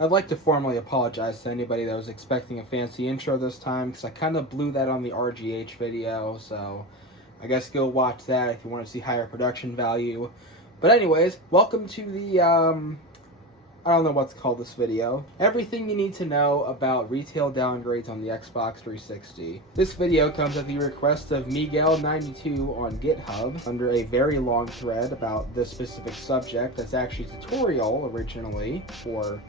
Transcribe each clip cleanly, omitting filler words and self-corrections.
I'd like to formally apologize to anybody that was expecting a fancy intro this time, because I kind of blew that on the RGH video, so I guess go watch that if you want to see higher production value. But anyways, welcome to the, I don't know what to call this video. Everything you need to know about retail downgrades on the Xbox 360. This video comes at the request of Miguel92 on GitHub under a very long thread about this specific subject. That's actually a tutorial originally for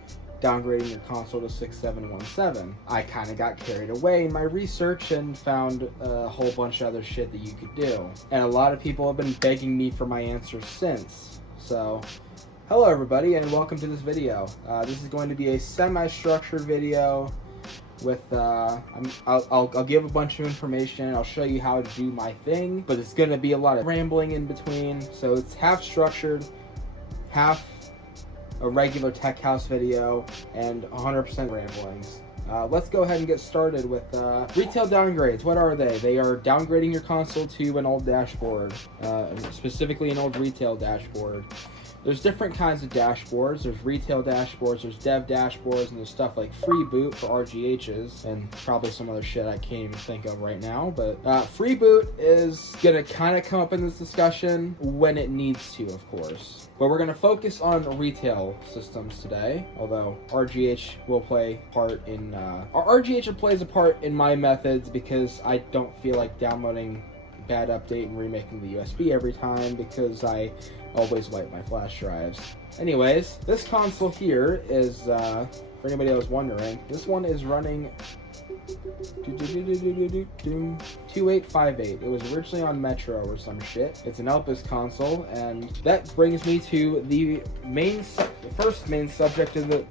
downgrading your console to 6717. I kind of got carried away in my research and found a whole bunch of other shit that you could do. And a lot of people have been begging me for my answers since. So, hello everybody and welcome to this video. This is going to be a semi-structured video with, I'll give a bunch of information, I'll show you how to do my thing, but it's going to be a lot of rambling in between, so it's half structured, half a regular tech house video, and 100% ramblings. Let's go ahead and get started with retail downgrades. What are they? They are downgrading your console to an old dashboard, specifically an old retail dashboard. There's different kinds of dashboards. There's retail dashboards, there's dev dashboards, and there's stuff like Freeboot for RGHs, and probably some other shit I can't even think of right now. But Freeboot is gonna kind of come up in this discussion when it needs to, of course. But we're gonna focus on retail systems today, although RGH will play part in, RGH plays a part in my methods because I don't feel like downloading bad update and remaking the USB every time because I always wipe my flash drives. Anyways, this console here is, for anybody that was wondering, this one is running 2858. It was originally on Metro or some shit. It's an Elpis console, and that brings me to the first main subject of the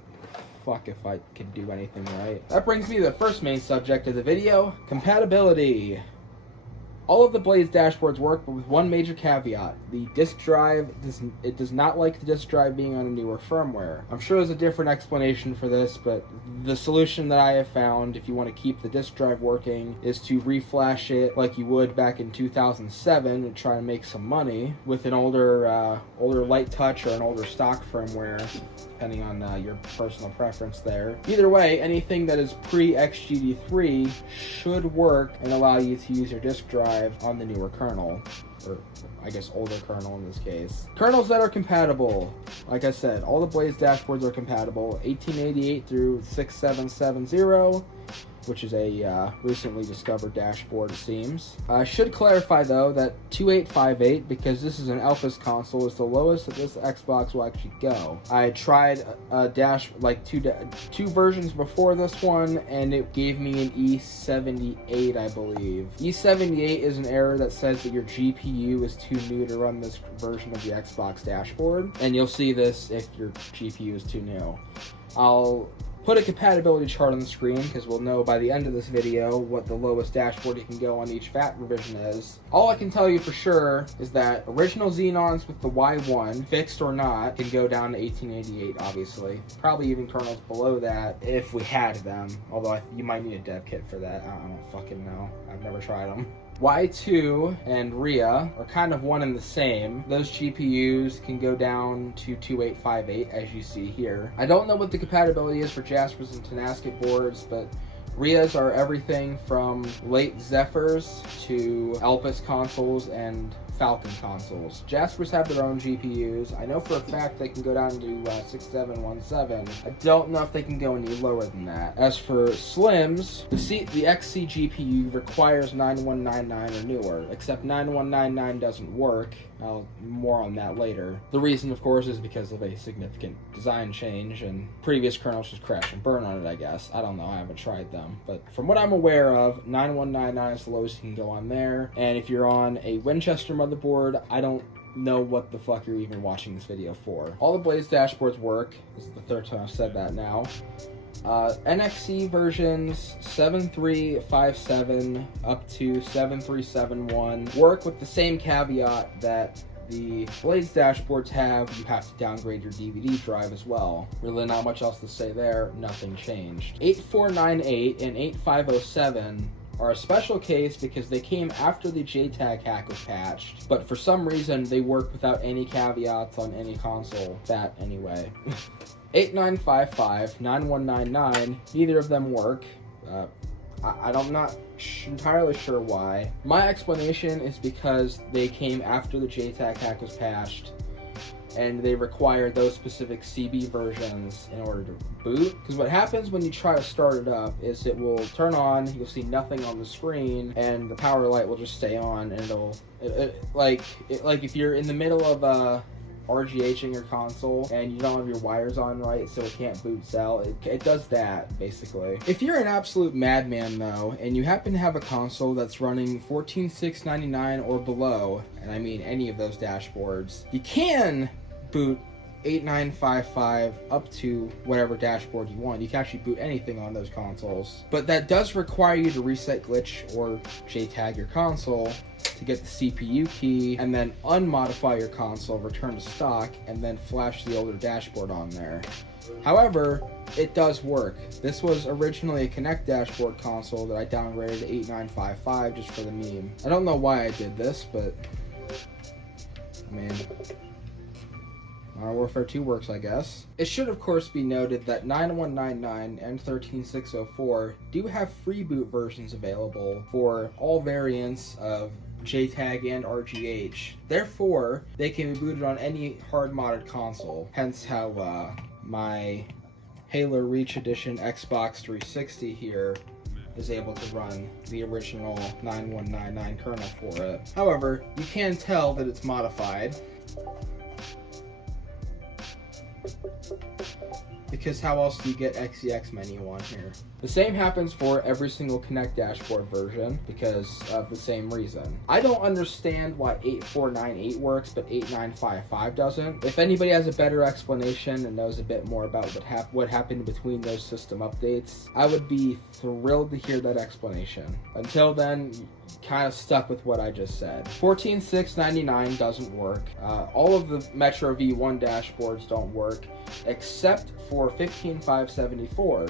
fuck if I can do anything right. That brings me to the first main subject of the video, compatibility. All of the Blaze dashboards work, but with one major caveat. The disk drive does not like the disk drive being on a newer firmware. I'm sure there's a different explanation for this, but the solution that I have found, if you want to keep the disk drive working, is to reflash it like you would back in 2007 and try to make some money with an older light touch or an older stock firmware, depending on your personal preference there. Either way, anything that is pre-XGD3 should work and allow you to use your disk drive on the newer kernel, or I guess older kernel in this case. Kernels that are compatible, like I said, all the Blaze dashboards are compatible, 1888 through 6770, which is a recently discovered dashboard, it seems. I should clarify though that 2858, because this is an Elpis console, is the lowest that this Xbox will actually go. I tried two versions before this one, and it gave me an E78, I believe. E78 is an error that says that your GPU is too new to run this version of the Xbox dashboard, and you'll see this if your GPU is too new. I'll put a compatibility chart on the screen because we'll know by the end of this video what the lowest dashboard you can go on each FAT revision is. All I can tell you for sure is that original Xenons with the Y1, fixed or not, can go down to 1888, obviously. Probably even kernels below that if we had them, although you might need a dev kit for that. I don't fucking know. I've never tried them. Y2 and RIA are kind of one and the same. Those GPUs can go down to 2858, as you see here. I don't know what the compatibility is for Jaspers and Tenasket boards, but RIAs are everything from late Zephyrs to Elpis consoles and Falcon consoles. Jaspers have their own GPUs. I know for a fact they can go down to 6717. I don't know if they can go any lower than that. As for Slims, the XC GPU requires 9199 or newer, except 9199 doesn't work. More on that later. The reason, of course, is because of a significant design change, and previous kernels just crash and burn on it, I guess. I don't know, I haven't tried them. But from what I'm aware of, 9199 is the lowest you can go on there. And if you're on a Winchester motherboard, I don't know what the fuck you're even watching this video for. All the Blaze dashboards work. This is the third time I've said that now. NXC versions 7357 up to 7371 work with the same caveat that the Blaze dashboards have. You have to downgrade your DVD drive as well. Really not much else to say there, nothing changed. 8498 and 8507 are a special case because they came after the JTAG hack was patched, but for some reason they work without any caveats on any console. That anyway. 8955, 9199, neither of them work. I'm not entirely sure why. My explanation is because they came after the JTAG hack was patched, and they require those specific CB versions in order to boot. Because what happens when you try to start it up is it will turn on, you'll see nothing on the screen, and the power light will just stay on, and it'll like if you're in the middle of RGHing your console and you don't have your wires on right, so it can't boot cell. It does that, basically. If you're an absolute madman, though, and you happen to have a console that's running 14699 or below, and I mean any of those dashboards, you can boot 8955 up to whatever dashboard you want. You can actually boot anything on those consoles. But that does require you to reset glitch or JTAG your console to get the CPU key, and then unmodify your console, return to stock, and then flash the older dashboard on there. However, it does work. This was originally a Connect dashboard console that I downgraded to 8955 just for the meme. I don't know why I did this, but I mean, Modern Warfare 2 works, I guess. It should, of course, be noted that 9199 and 13604 do have freeboot versions available for all variants of JTAG and RGH. Therefore, they can be booted on any hard-modded console. Hence how my Halo Reach Edition Xbox 360 here is able to run the original 9199 kernel for it. However, you can tell that it's modified, because how else do you get XEX menu on here? The same happens for every single Connect dashboard version because of the same reason. I don't understand why 8498 works but 8955 doesn't. If anybody has a better explanation and knows a bit more about what happened between those system updates, I would be thrilled to hear that explanation. Until then, kind of stuck with what I just said. 14699 doesn't work. All of the Metro V1 dashboards don't work, except for 15574.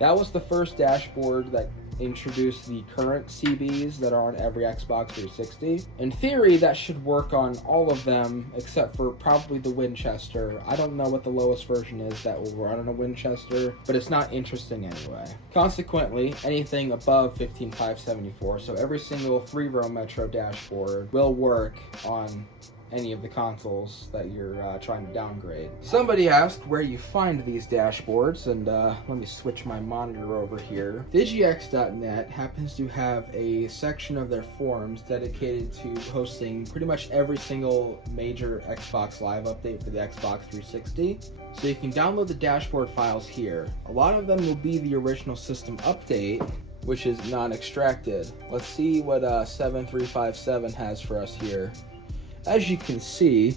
That was the first dashboard that introduced the current CBs that are on every Xbox 360. In theory, that should work on all of them except for probably the Winchester. I don't know what the lowest version is that will run on a Winchester, but it's not interesting anyway. Consequently, anything above 15574, so every single 3-row Metro dashboard, will work on any of the consoles that you're trying to downgrade. Somebody asked where you find these dashboards, and let me switch my monitor over here. Digix.net happens to have a section of their forums dedicated to hosting pretty much every single major Xbox Live update for the Xbox 360. So you can download the dashboard files here. A lot of them will be the original system update, which is non-extracted. Let's see what 7357 has for us here. As you can see,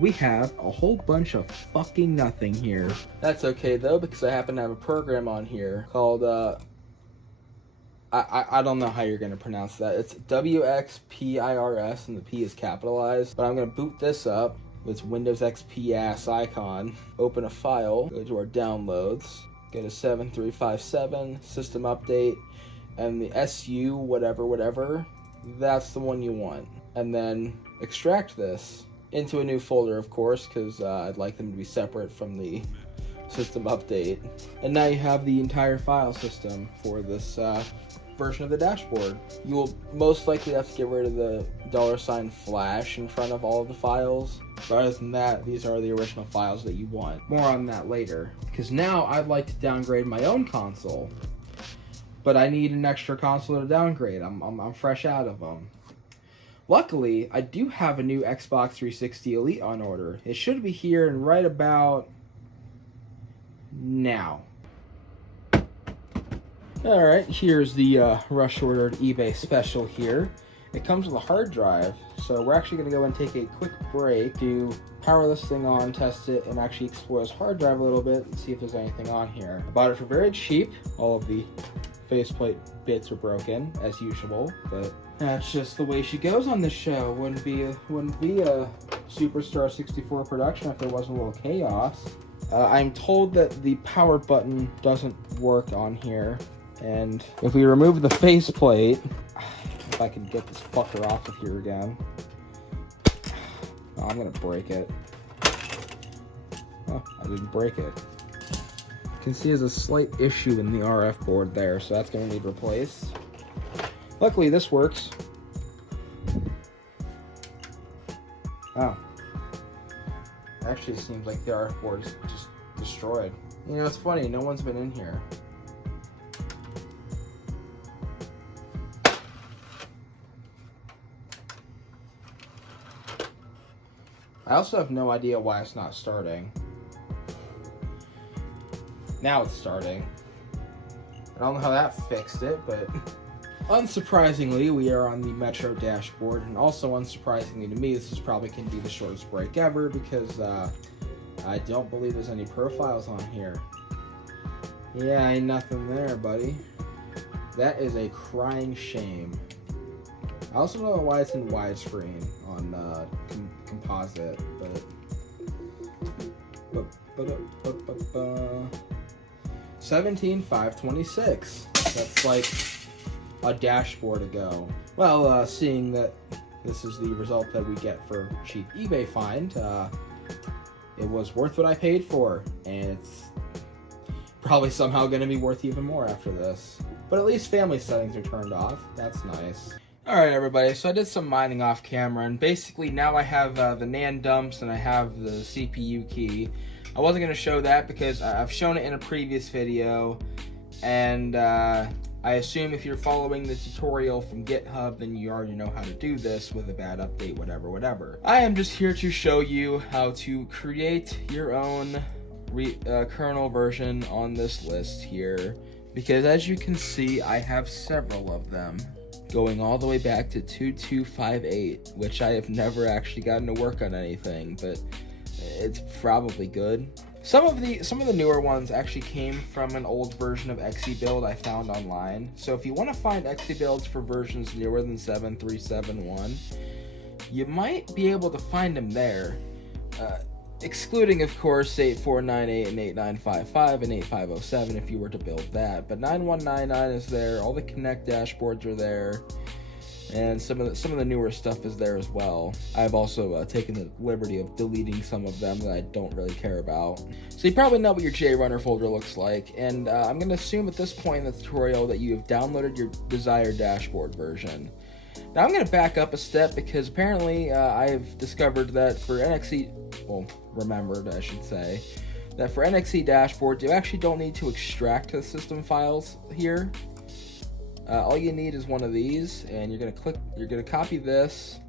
we have a whole bunch of fucking nothing here. That's okay though, because I happen to have a program on here called, I don't know how you're going to pronounce that. It's WXPIRS, and the P is capitalized. But I'm going to boot this up with its Windows XP ass icon. Open a file, go to our downloads, get a 7357 system update, and the SU whatever, that's the one you want. And then extract this into a new folder, of course, because I'd like them to be separate from the system update. And now you have the entire file system for this version of the dashboard. You will most likely have to get rid of the $flash in front of all of the files. But other than that, these are the original files that you want. More on that later, because now I'd like to downgrade my own console, but I need an extra console to downgrade. I'm fresh out of them. Luckily, I do have a new Xbox 360 Elite on order. It should be here in right about now. Alright, here's the rush-ordered eBay special here. It comes with a hard drive, so we're actually going to go and take a quick break to power this thing on, test it, and actually explore this hard drive a little bit and see if there's anything on here. I bought it for very cheap. All of the faceplate bits are broken, as usual, but that's just the way she goes on this show. Wouldn't be a Superstar 64 production if there wasn't a little chaos. I'm told that the power button doesn't work on here, And if we remove the faceplate, if I can get this fucker off of here again. Oh, I'm gonna break it. Oh, I didn't break it. You can see there's a slight issue in the RF board there, so that's gonna need replaced. Luckily, this works. Oh. Actually, it seems like the RF board is just destroyed. You know, it's funny, no one's been in here. I also have no idea why it's not starting. Now it's starting. I don't know how that fixed it, but unsurprisingly, we are on the Metro dashboard, and also unsurprisingly to me, this is probably going to be the shortest break ever because I don't believe there's any profiles on here. Yeah, ain't nothing there, buddy. That is a crying shame. I also don't know why it's in widescreen on composite, but 17,526. That's like a dashboard ago. Well, seeing that this is the result that we get for cheap eBay find, it was worth what I paid for, and it's probably somehow going to be worth even more after this. But at least family settings are turned off. That's nice. Alright everybody, so I did some mining off camera, and basically now I have the NAND dumps and I have the CPU key. I wasn't going to show that because I've shown it in a previous video, and I assume if you're following the tutorial from GitHub, then you already know how to do this with a bad update, whatever. I am just here to show you how to create your own kernel version on this list here, because as you can see, I have several of them, going all the way back to 2258, which I have never actually gotten to work on anything, but it's probably good. Some of the newer ones actually came from an old version of XeBuild I found online. So if you want to find XeBuilds for versions newer than 7.371, you might be able to find them there. Excluding, of course, 8498 and 8955 and 8507 if you were to build that. But 9199 is there, all the Connect dashboards are there, and some of the newer stuff is there as well. I've also taken the liberty of deleting some of them that I don't really care about. So you probably know what your JRunner folder looks like, and I'm going to assume at this point in the tutorial that you have downloaded your desired dashboard version. Now I'm going to back up a step because apparently I've discovered that for remembered I should say, that for NXE dashboards you actually don't need to extract the system files here. All you need is one of these, and you're gonna copy this,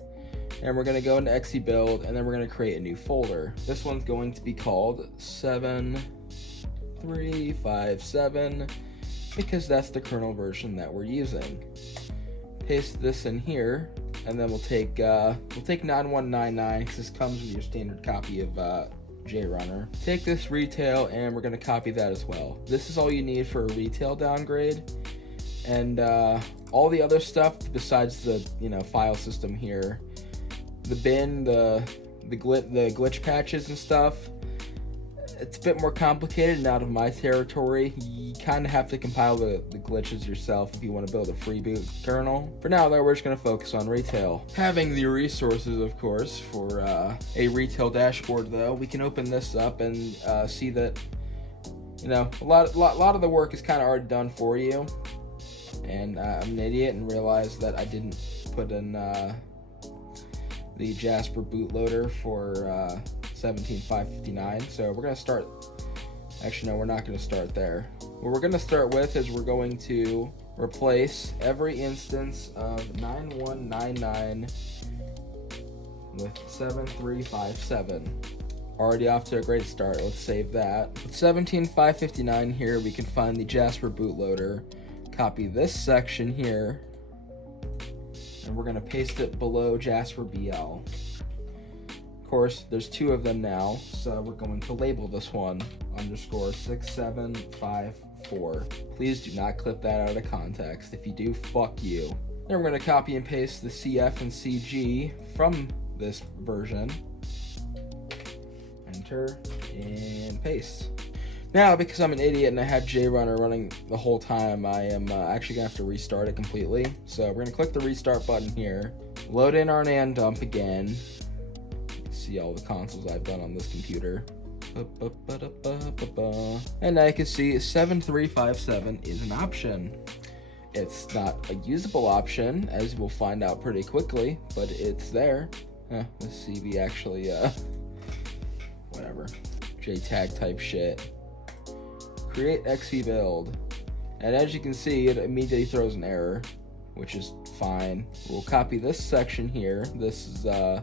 and we're gonna go into XeBuild, and then we're gonna create a new folder. This one's going to be called 7357 because that's the kernel version that we're using. Paste this in here, and then we'll take 9199 because this comes with your standard copy of JRunner. Take this retail, and we're going to copy that as well. This is all you need for a retail downgrade, and all the other stuff besides the file system here, the bin, the glitch patches and stuff. It's a bit more complicated and out of my territory. You kind of have to compile the glitches yourself if you want to build a freeboot kernel. For now, though, we're just going to focus on retail. Having the resources, of course, for a retail dashboard, though, we can open this up and see that, a lot of the work is kind of already done for you. And I'm an idiot and realized that I didn't put in the Jasper bootloader for 17,559, so we're going to start, actually no, we're not going to start there. What we're going to start with is we're going to replace every instance of 9199 with 7357. Already off to a great start, let's save that. With 17,559 here, we can find the Jasper bootloader, copy this section here, and we're going to paste it below Jasper BL. Of course, there's two of them now, so we're going to label this one _6754. Please do not clip that out of context. If you do, fuck you. Then we're going to copy and paste the CF and CG from this version. Enter and paste. Now, because I'm an idiot and I had JRunner running the whole time, I am actually going to have to restart it completely. So we're going to click the restart button here, load in our NAND dump again, see all the consoles I've done on this computer. And now you can see 7357 is an option. It's not a usable option, as we'll find out pretty quickly, but it's there. Let's see, we actually, whatever, JTAG type shit. Create XeBuild, and as you can see, it immediately throws an error, which is fine. We'll copy this section here. This is oh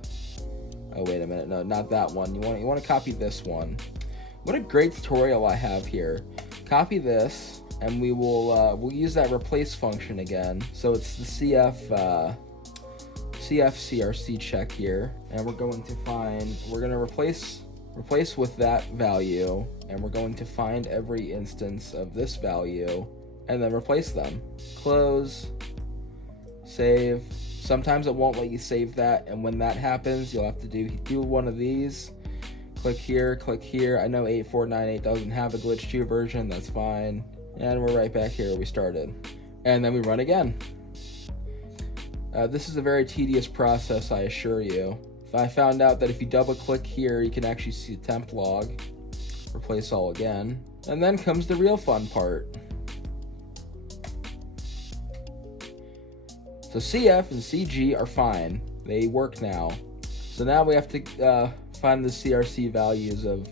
wait a minute, no, not that one. You want to copy this one. What a great tutorial I have here. Copy this, and we will we'll use that replace function again. So it's the CF CRC check here, and we're going to replace with that value, and we're going to find every instance of this value and then replace them. Close, save. Sometimes it won't let you save that, and when that happens, you'll have to do one of these. Click here, click here. I know 8498 doesn't have a glitch 2 version, that's fine. And we're right back here where we started. And then we run again. This is a very tedious process, I assure you. I found out that if you double click here, you can actually see the temp log. Replace all again. And then comes the real fun part. So CF and CG are fine. They work now. So now we have to find the CRC values of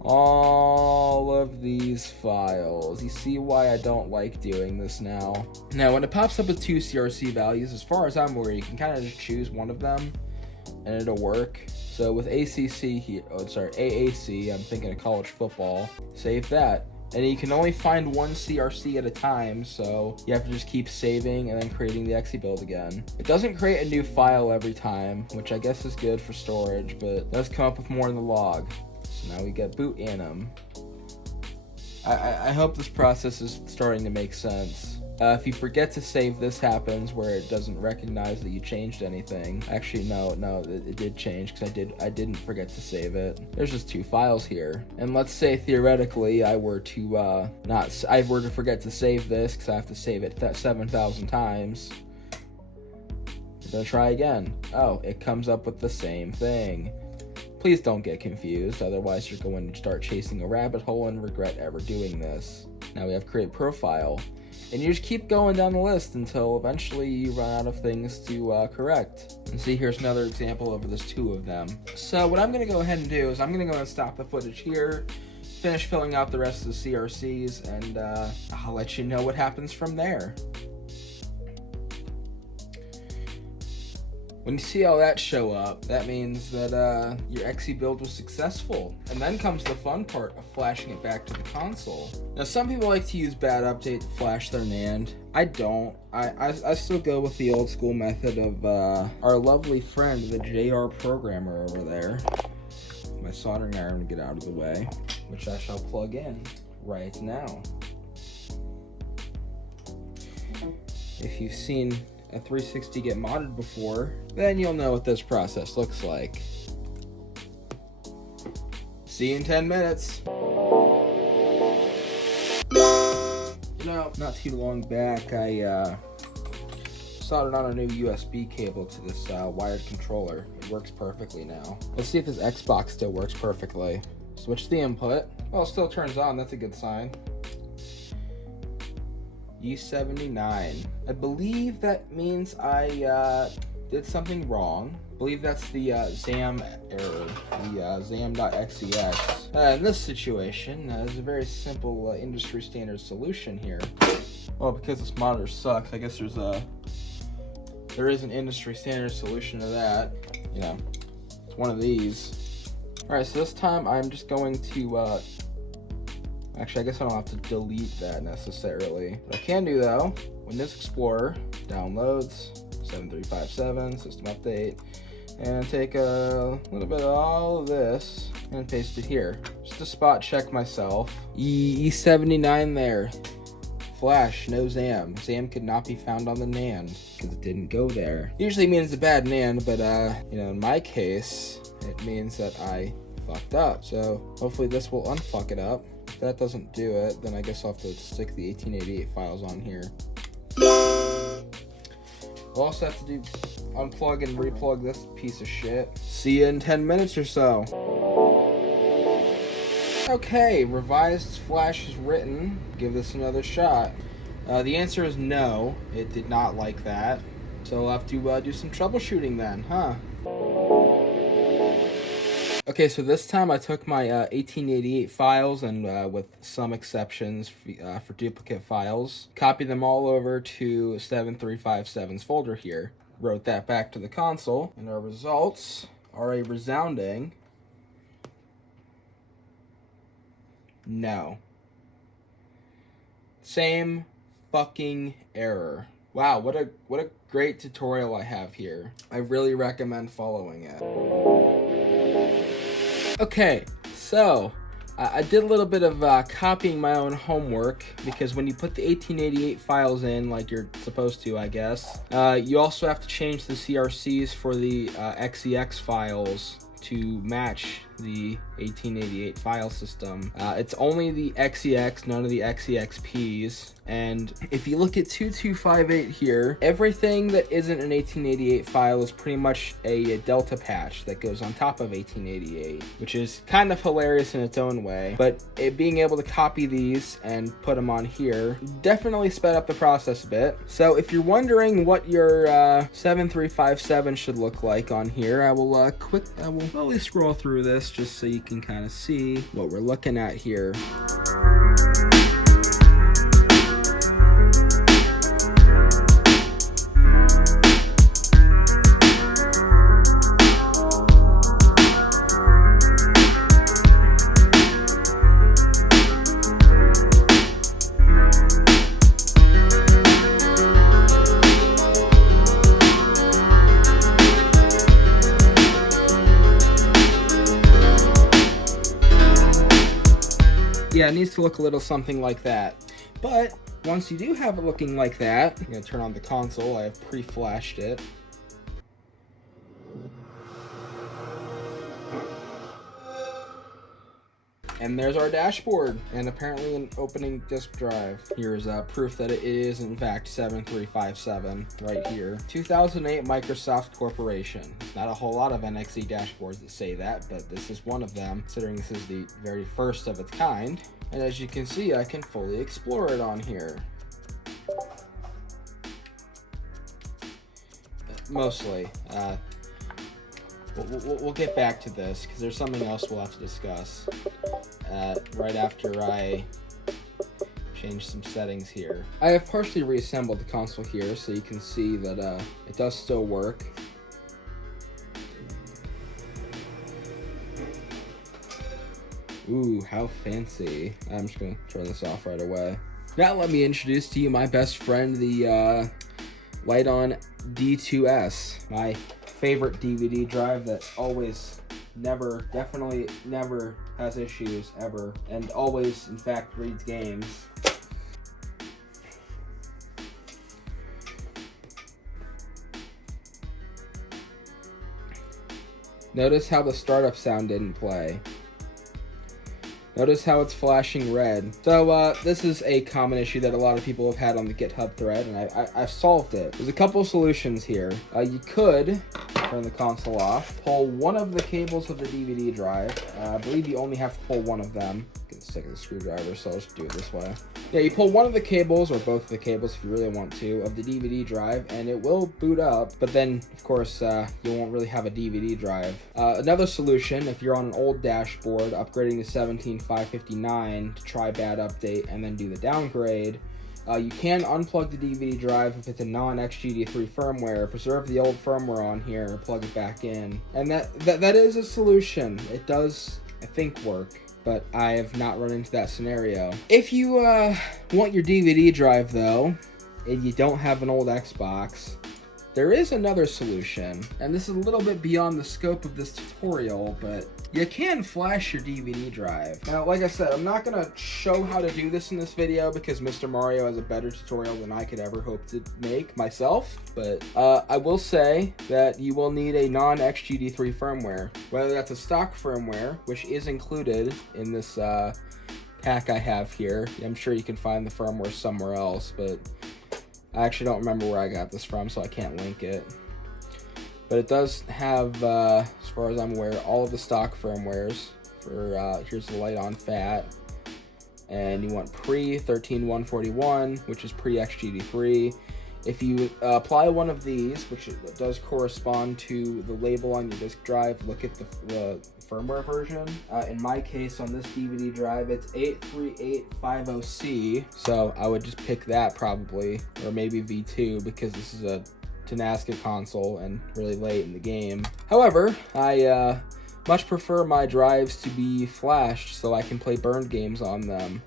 all of these files. You see why I don't like doing this now. Now, when it pops up with 2 CRC values, as far as I'm aware, you can kind of just choose one of them and it'll work. So with ACC here, AAC, I'm thinking of college football, save that. And you can only find one CRC at a time, so you have to just keep saving and then creating the XeBuild again. It doesn't create a new file every time, which I guess is good for storage, but it does come up with more in the log. So now we get boot anim. I hope this process is starting to make sense. If you forget to save, this happens where it doesn't recognize that you changed anything. Actually, no, it did change because I didn't forget to save it. There's just 2 files here, and let's say theoretically I were to forget to save this because I have to save it 7,000 times. I'm gonna try again. Oh, it comes up with the same thing. Please don't get confused, otherwise you're going to start chasing a rabbit hole and regret ever doing this. Now we have create profile. And you just keep going down the list until eventually you run out of things to correct. And see, here's another example of there's 2 of them. So what I'm going to go ahead and do is I'm going to go ahead and stop the footage here, finish filling out the rest of the CRCs, and I'll let you know what happens from there. When you see all that show up, that means that your XeBuild was successful. And then comes the fun part of flashing it back to the console. Now, some people like to use bad update to flash their NAND. I don't. I still go with the old school method of our lovely friend, the JR programmer over there. My soldering iron to get out of the way, which I shall plug in right now. If you've seen a 360 get modded before, then you'll know what this process looks like. See you in 10 minutes. You know, not too long back, I soldered on a new USB cable to this wired controller. It works perfectly now. Let's see if this Xbox still works perfectly. Switch the input. Well, it still turns on. That's a good sign. E79. I believe that means I did something wrong. I believe that's the ZAM error, the ZAM.xex. In this situation, there's a very simple industry standard solution here. Well, because this monitor sucks, I guess there is an industry standard solution to that. You know, it's one of these. Alright, so this time I'm just going to actually, I guess I don't have to delete that necessarily. What I can do though, Windows Explorer, downloads, 7357, system update, and take a little bit of all of this and paste it here. Just to spot check myself. E79 there. Flash, no ZAM. ZAM could not be found on the NAND because it didn't go there. Usually means a bad NAND, but you know, in my case, it means that I fucked up. So hopefully this will unfuck it up. If that doesn't do it, then I guess I'll have to stick the 1888 files on here. We'll also have to unplug and replug this piece of shit. See you in 10 minutes or so. Okay, revised flash is written. Give this another shot. The answer is no, it did not like that. So we'll have to do some troubleshooting then, huh? Okay, so this time I took my 1888 files and with some exceptions for duplicate files, copied them all over to 7357's folder here. Wrote that back to the console, and our results are a resounding no. Same fucking error. Wow, what a great tutorial I have here. I really recommend following it. Okay, so I did a little bit of copying my own homework, because when you put the 1888 files in, like you're supposed to, I guess, you also have to change the CRCs for the XEX files to match the 1888 file system. It's only the XEX, none of the XEXPs. And if you look at 2258 here, everything that isn't an 1888 file is pretty much a Delta patch that goes on top of 1888, which is kind of hilarious in its own way. But being able to copy these and put them on here definitely sped up the process a bit. So if you're wondering what your 7357 should look like on here, I will slowly scroll through this just so you can kind of see what we're looking at here. Yeah, it needs to look a little something like that. But once you do have it looking like that, I'm gonna turn on the console. I have pre-flashed it. And there's our dashboard, and apparently an opening disk drive. Here's proof that it is in fact 7357 right here. 2008 Microsoft Corporation. Not a whole lot of NXE dashboards that say that, but this is one of them, considering this is the very first of its kind. And as you can see, I can fully explore it on here. Mostly. We'll get back to this, because there's something else we'll have to discuss right after I change some settings here. I have partially reassembled the console here, so you can see that it does still work. Ooh, how fancy. I'm just going to turn this off right away. Now let me introduce to you my best friend, the Light-On D2S, my favorite DVD drive that always, definitely never has issues, ever, and always, in fact, reads games. Notice how the startup sound didn't play. Notice how it's flashing red. So this is a common issue that a lot of people have had on the GitHub thread, and I've solved it. There's a couple solutions here. You could turn the console off, pull one of the cables of the DVD drive. I believe you only have to pull one of them. Get the stick of the screwdriver, so I'll just do it this way. Yeah, you pull one of the cables, or both of the cables if you really want to, of the DVD drive, and it will boot up, but then, of course, you won't really have a DVD drive. Another solution, if you're on an old dashboard, upgrading to 17559 to try bad update and then do the downgrade, you can unplug the DVD drive if it's a non-XGD3 firmware, preserve the old firmware on here, plug it back in, and that is a solution. It does, I think, work, but I have not run into that scenario. If you want your DVD drive, though, and you don't have an old Xbox, there is another solution, and this is a little bit beyond the scope of this tutorial, but you can flash your DVD drive. Now, like I said, I'm not gonna show how to do this in this video because Mr. Mario has a better tutorial than I could ever hope to make myself, but I will say that you will need a non-XGD3 firmware, whether that's a stock firmware, which is included in this pack I have here. I'm sure you can find the firmware somewhere else, but I actually don't remember where I got this from, so I can't link it. But it does have, as far as I'm aware, all of the stock firmwares. For here's the light on fat, and you want pre-13141, which is pre-XGD3. If you apply one of these, which does correspond to the label on your disk drive, look at the firmware version. In my case, on this DVD drive, it's 83850C, so I would just pick that probably, or maybe V2, because this is a Tenasca console and really late in the game. However, I much prefer my drives to be flashed so I can play burned games on them.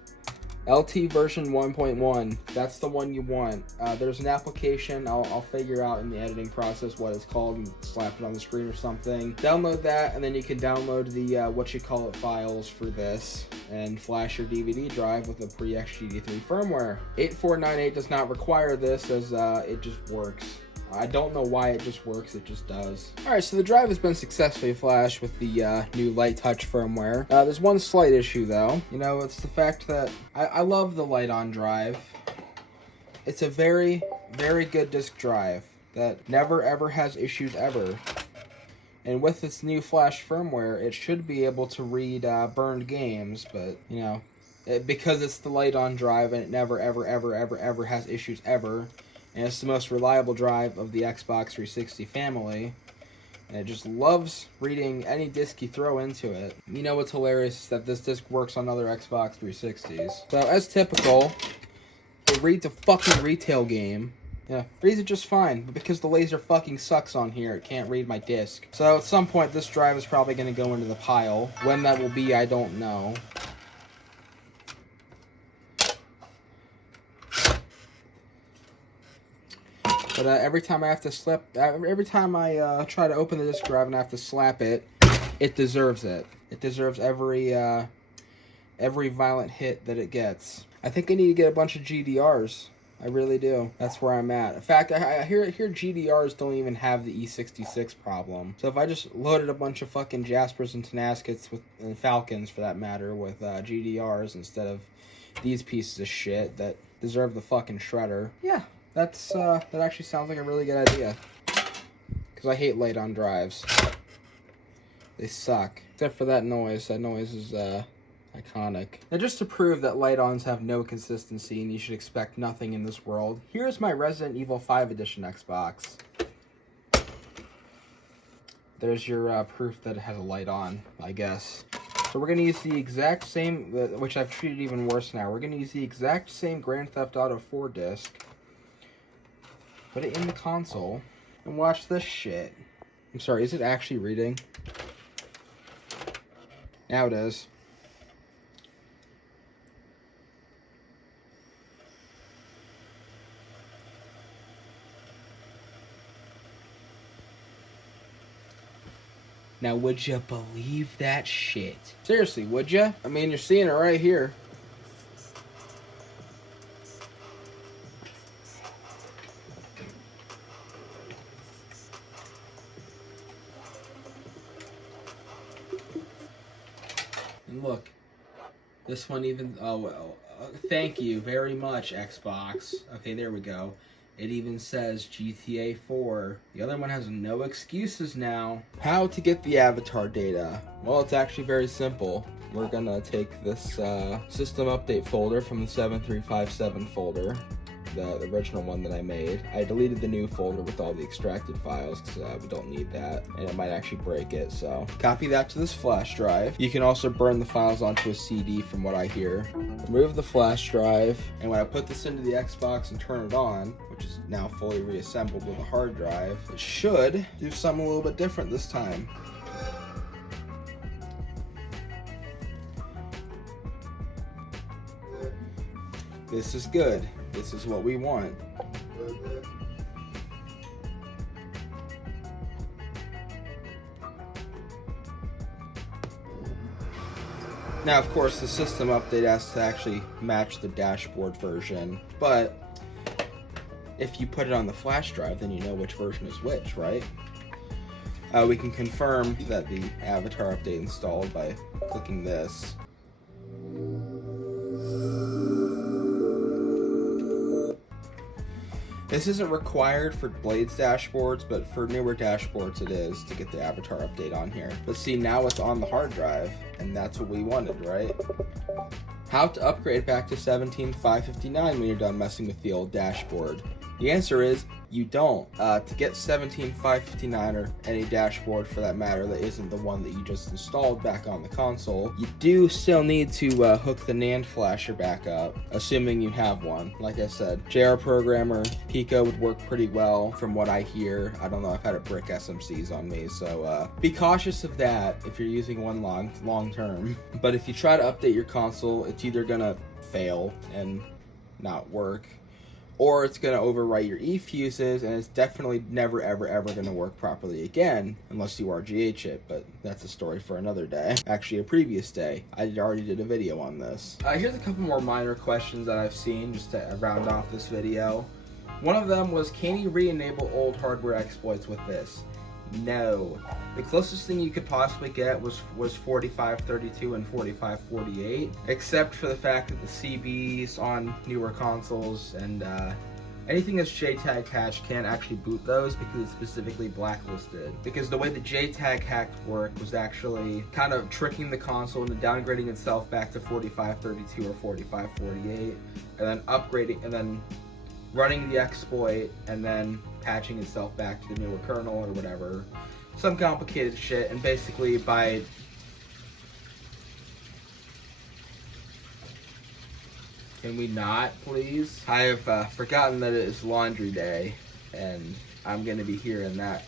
LT version 1.1, that's the one you want. There's an application, I'll figure out in the editing process what it's called and slap it on the screen or something. Download that, and then you can download the files for this and flash your DVD drive with a pre-XGD3 firmware. 8498 does not require this, as it just works. I don't know why it just works, it just does. Alright, so the drive has been successfully flashed with the new Light Touch firmware. There's one slight issue though. You know, it's the fact that I love the Light On drive. It's a very, very good disk drive that never ever has issues ever. And with its new flash firmware, it should be able to read burned games, but, you know, because it's the Light On drive and it never ever ever ever ever has issues ever, and it's the most reliable drive of the Xbox 360 family, and it just loves reading any disc you throw into it. You know what's hilarious is that this disc works on other Xbox 360s. So as typical, it reads a fucking retail game. Yeah, reads it just fine, but because the laser fucking sucks on here, it can't read my disc. So at some point, this drive is probably going to go into the pile. When that will be, I don't know. But every time I have to every time I try to open the disk drive and I have to slap it, it deserves it. It deserves every violent hit that it gets. I think I need to get a bunch of GDRs. I really do. That's where I'm at. In fact, I hear GDRs don't even have the E66 problem. So if I just loaded a bunch of fucking Jaspers and Tenascas and Falcons, for that matter, with GDRs instead of these pieces of shit that deserve the fucking shredder. Yeah. That actually sounds like a really good idea. Because I hate Light On drives. They suck. Except for that noise. That noise is iconic. Now, just to prove that Light Ons have no consistency and you should expect nothing in this world, here's my Resident Evil 5 Edition Xbox. There's your proof that it has a light on, I guess. So we're going to use the exact same, which I've treated even worse now. We're going to use the exact same Grand Theft Auto 4 disc. Put it in the console, and watch this shit. I'm sorry, is it actually reading? Now it is. Now, would you believe that shit? Seriously, would you? I mean, you're seeing it right here. And look, this one even, thank you very much, Xbox. Okay, there we go. It even says GTA 4. The other one has no excuses now. How to get the avatar data? Well, it's actually very simple. We're gonna take this system update folder from the 7357 folder, the original one that I made. I deleted the new folder with all the extracted files because we don't need that, and it might actually break it, so copy that to this flash drive. You can also burn the files onto a CD from what I hear. Remove the flash drive, and when I put this into the Xbox and turn it on, which is now fully reassembled with a hard drive, it should do something a little bit different this time. This is good. This is what we want. Now, of course, the system update has to actually match the dashboard version, but if you put it on the flash drive, then you know which version is which, right? We can confirm that the avatar update installed by clicking this. This isn't required for Blade's dashboards, but for newer dashboards it is to get the avatar update on here. But see, now it's on the hard drive, and that's what we wanted, right? How to upgrade back to 17.559 when you're done messing with the old dashboard? The answer is, you don't. To get 17.559 or any dashboard for that matter that isn't the one that you just installed back on the console, you do still need to hook the NAND flasher back up, assuming you have one. Like I said, JR Programmer, Pico would work pretty well from what I hear. I don't know, I've had a brick SMCs on me, so be cautious of that if you're using one long term. But if you try to update your console, it's either gonna fail and not work, or it's going to overwrite your eFuses, and it's definitely never ever going to work properly again unless you RGH it, but that's a story for another day. Actually, a previous day. I already did a video on this. Here's a couple more minor questions that I've seen just to round off this video. One of them was, can you re-enable old hardware exploits with this? No. The closest thing you could possibly get was 4532 and 4548, except for the fact that the CBs on newer consoles and anything that's JTAG hatched can't actually boot those because it's specifically blacklisted. Because the way the JTAG hack worked was actually kind of tricking the console into downgrading itself back to 4532 or 4548, and then upgrading, and then running the exploit, and then patching itself back to the newer kernel or whatever. Some complicated shit, and basically by... Can we not, please? I have forgotten that it is laundry day, and I'm going to be hearing that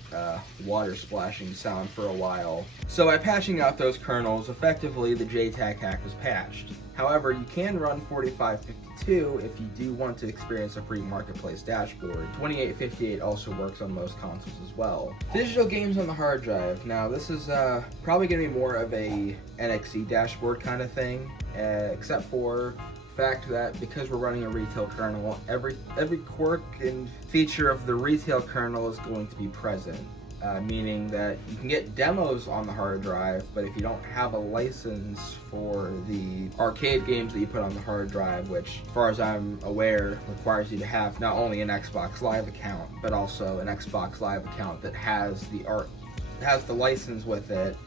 water splashing sound for a while. So by patching out those kernels, effectively the JTAG hack was patched. However, you can run 4552 if you do want to experience a free marketplace dashboard. 2858 also works on most consoles as well. Digital games on the hard drive. Now this is probably going to be more of a NXE dashboard kind of thing, except for fact that because we're running a retail kernel, every quirk and feature of the retail kernel is going to be present. Meaning that you can get demos on the hard drive, but if you don't have a license for the arcade games that you put on the hard drive, which, as far as I'm aware, requires you to have not only an Xbox Live account, but also an Xbox Live account that has the license with it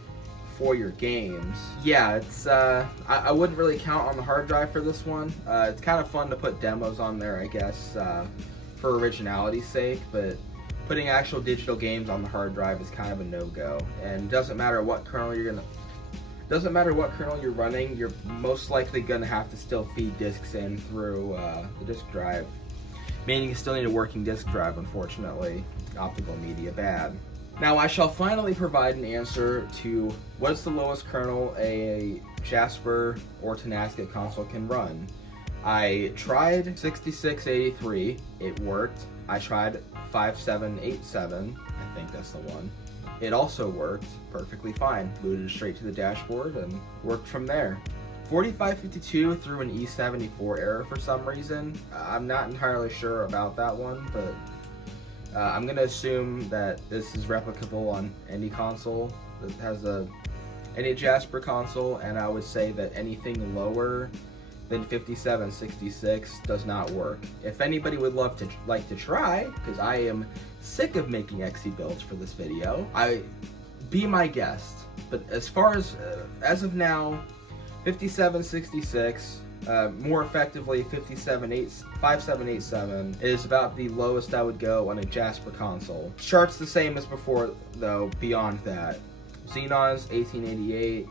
for your games. Yeah, it's I wouldn't really count on the hard drive for this one. It's kind of fun to put demos on there, I guess, for originality's sake, but putting actual digital games on the hard drive is kind of a no-go. And it doesn't matter what kernel you're running, you're most likely gonna have to still feed disks in through the disk drive. Meaning you still need a working disk drive, unfortunately. Optical media bad. Now I shall finally provide an answer to what is the lowest kernel a Jasper or Tenasket console can run. I tried 6683, it worked. I tried 5787, I think that's the one. It also worked perfectly fine. Booted straight to the dashboard and worked from there. 4552 threw an E74 error for some reason. I'm not entirely sure about that one, but I'm going to assume that this is replicable on any console that has any Jasper console, and I would say that anything lower than 5766 does not work. If anybody would like to try, because I am sick of making XeBuilds for this video, be my guest. But as far as of now, 5766, more effectively 5787 is about the lowest I would go on a Jasper console. Chart's the same as before though, beyond that. Xenon's 1888,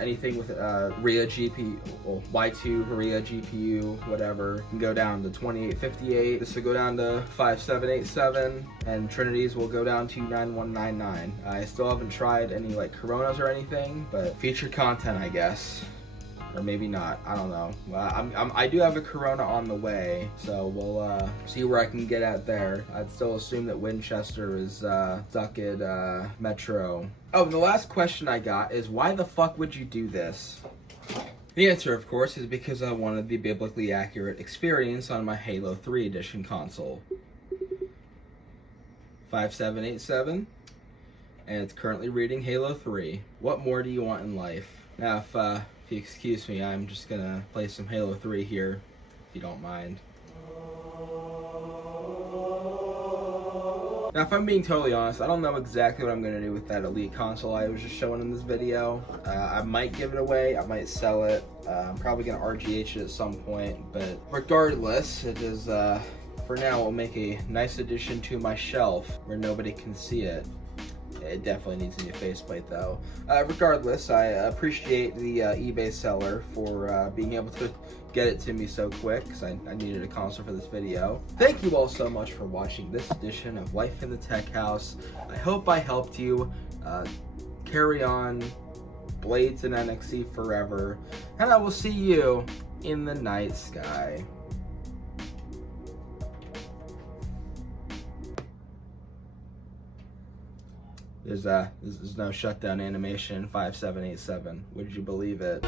anything with RIA GPU, well, Y2 RIA GPU, whatever, can go down to 2858. This will go down to 5787, and Trinity's will go down to 9199. I still haven't tried any like Coronas or anything, but featured content, I guess. Or maybe not, I don't know. I do have a Corona on the way, so we'll see where I can get at there. I'd still assume that Winchester is stuck at Metro. Oh, the last question I got is, why the fuck would you do this? The answer, of course, is because I wanted the biblically accurate experience on my Halo 3 edition console. 5787, and it's currently reading Halo 3. What more do you want in life? Now, if you excuse me, I'm just gonna play some Halo 3 here, if you don't mind. Now, if I'm being totally honest, I don't know exactly what I'm going to do with that Elite console I was just showing in this video. I might give it away, I might sell it, I'm probably going to RGH it at some point, but regardless, it is, for now, will make a nice addition to my shelf where nobody can see it. It definitely needs a new faceplate though. Regardless, I appreciate the eBay seller for being able to get it to me so quick, because I needed a console for this video. Thank you all so much for watching this edition of Life in the Tech House. I hope I helped you carry on Blades and NXE forever, and I will see you in the night sky. There's no shutdown animation in 5787. Would you believe it?